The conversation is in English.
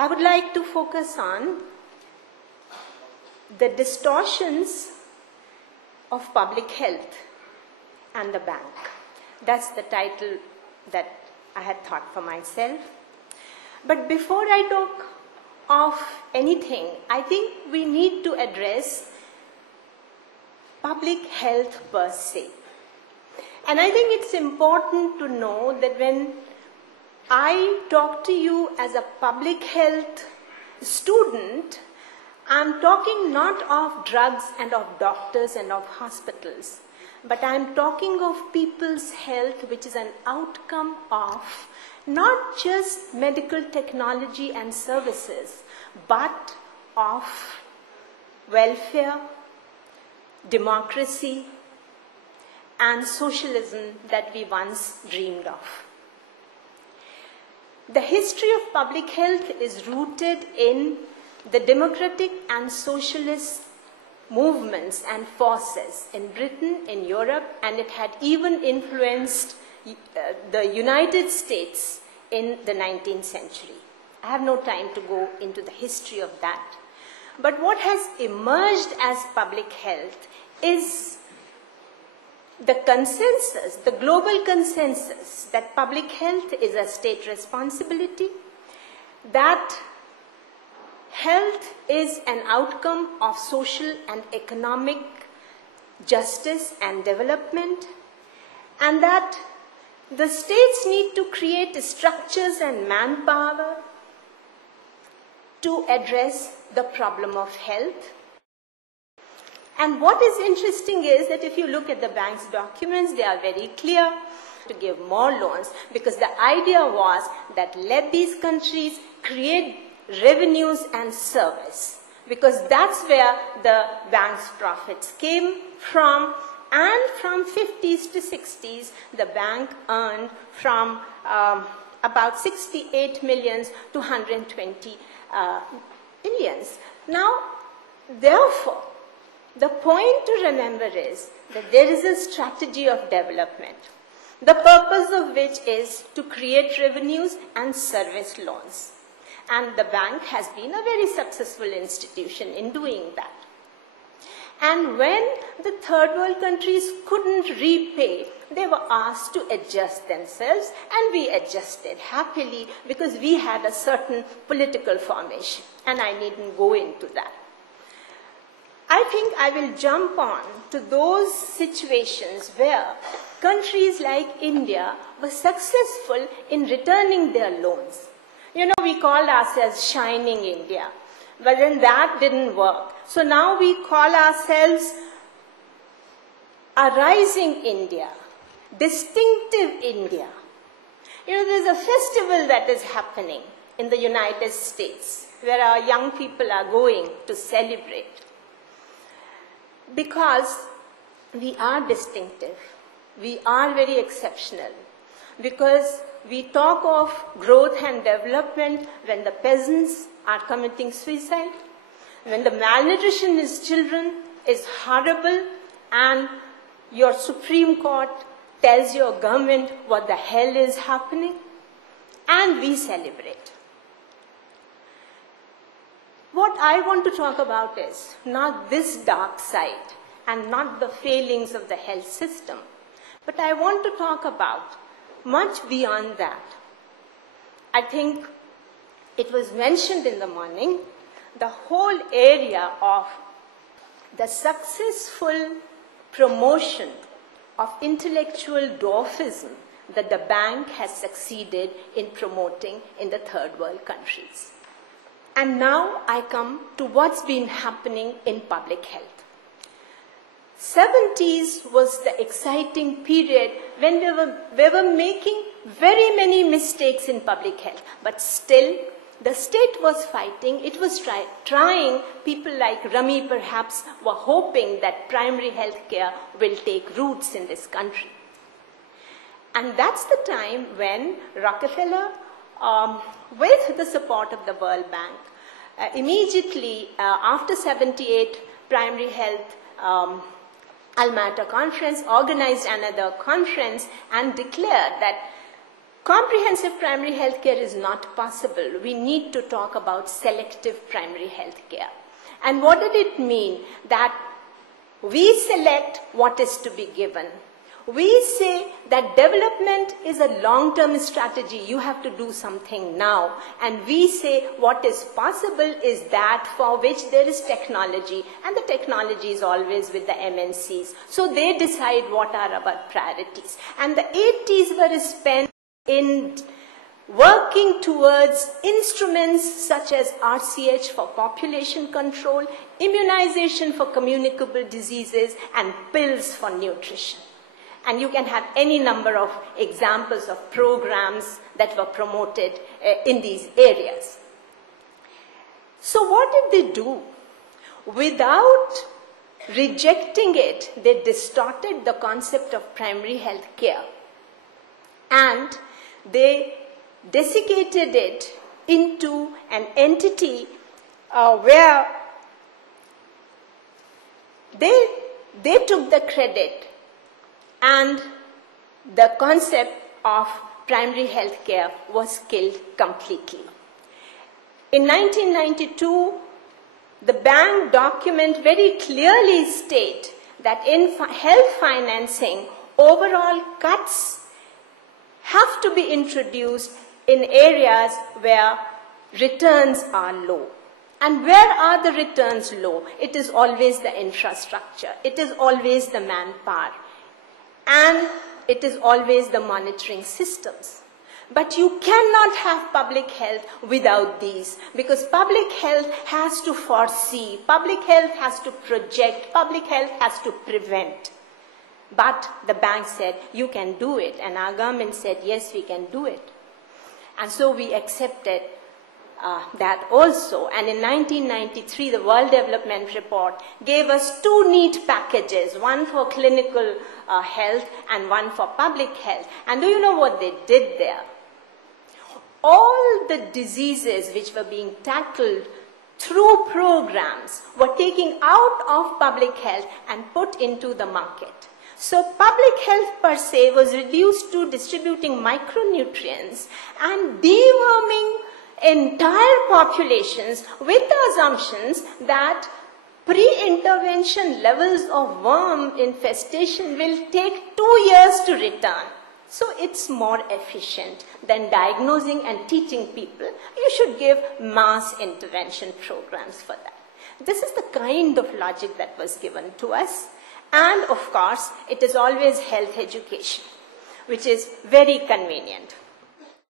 I would like to focus on the distortions of public health and the bank. That's the title that I had thought for myself. But before I talk of anything, I think we need to address public health per se. And I think it's important to know that when I talk to you as a public health student, I'm talking not of drugs and of doctors and of hospitals, but I'm talking of people's health, which is an outcome of not just medical technology and services, but of welfare, democracy, and socialism that we once dreamed of. The history of public health is rooted in the democratic and socialist movements and forces in Britain, in Europe, and it had even influenced the United States in the 19th century. I have no time to go into the history of that. But what has emerged as public health is the consensus, the global consensus that public health is a state responsibility, that health is an outcome of social and economic justice and development, and that the states need to create structures and manpower to address the problem of health. And what is interesting is that if you look at the bank's documents, they are very clear to give more loans, because the idea was that let these countries create revenues and service, because that's where the bank's profits came from. And from 50s to 60s, the bank earned from about 68 millions to 120 millions. Now, therefore, the point to remember is that there is a strategy of development, the purpose of which is to create revenues and service loans. And the bank has been a very successful institution in doing that. And when the third world countries couldn't repay, they were asked to adjust themselves, and we adjusted happily because we had a certain political formation, and I needn't go into that. I think I will jump on to those situations where countries like India were successful in returning their loans. You know, we called ourselves Shining India, but then that didn't work. So now we call ourselves a Rising India, Distinctive India. You know, there's a festival that is happening in the United States where our young people are going to celebrate, because we are distinctive, we are very exceptional, because we talk of growth and development when the peasants are committing suicide, when the malnutrition in children is horrible, and your Supreme Court tells your government what the hell is happening, and we celebrate. What I want to talk about is not this dark side and not the failings of the health system, but I want to talk about much beyond that. I think it was mentioned in the morning, the whole area of the successful promotion of intellectual dwarfism that the bank has succeeded in promoting in the third world countries. And now I come to what's been happening in public health. 70s was the exciting period when we were making very many mistakes in public health, but still the state was fighting, it was trying. People like Rami perhaps were hoping that primary health care will take roots in this country. And that's the time when Rockefeller, with the support of the World Bank, immediately after 78 primary health Almata conference, organized another conference and declared that Comprehensive primary health care is not possible. We need to talk about selective primary health care. And what did it mean? That we select what is to be given. We say that development is a long-term strategy. You have to do something now. And we say what is possible is that for which there is technology. And the technology is always with the MNCs. So they decide what are our priorities. And the 80s were spent in working towards instruments such as RCH for population control, immunization for communicable diseases, and pills for nutrition. And you can have any number of examples of programs that were promoted in these areas. So what did they do? Without rejecting it, they distorted the concept of primary health care. And they desiccated it into an entity where they took the credit, and the concept of primary health care was killed completely. In 1992, the bank document very clearly states that in health financing, overall cuts have to be introduced in areas where returns are low. And where are the returns low? It is always the infrastructure. It is always the manpower. And it is always the monitoring systems. But you cannot have public health without these, because public health has to foresee, public health has to project, public health has to prevent. But the bank said, you can do it. And our government said, yes, we can do it. And so we accepted that also. And in 1993, the World Development Report gave us two neat packages, one for clinical health and one for public health. And do you know what they did there? All the diseases which were being tackled through programs were taken out of public health and put into the market. So public health per se was reduced to distributing micronutrients and deworming entire populations with the assumptions that pre-intervention levels of worm infestation will take 2 years to return. So it's more efficient than diagnosing and teaching people. You should give mass intervention programs for that. This is the kind of logic that was given to us. And of course, it is always health education, which is very convenient.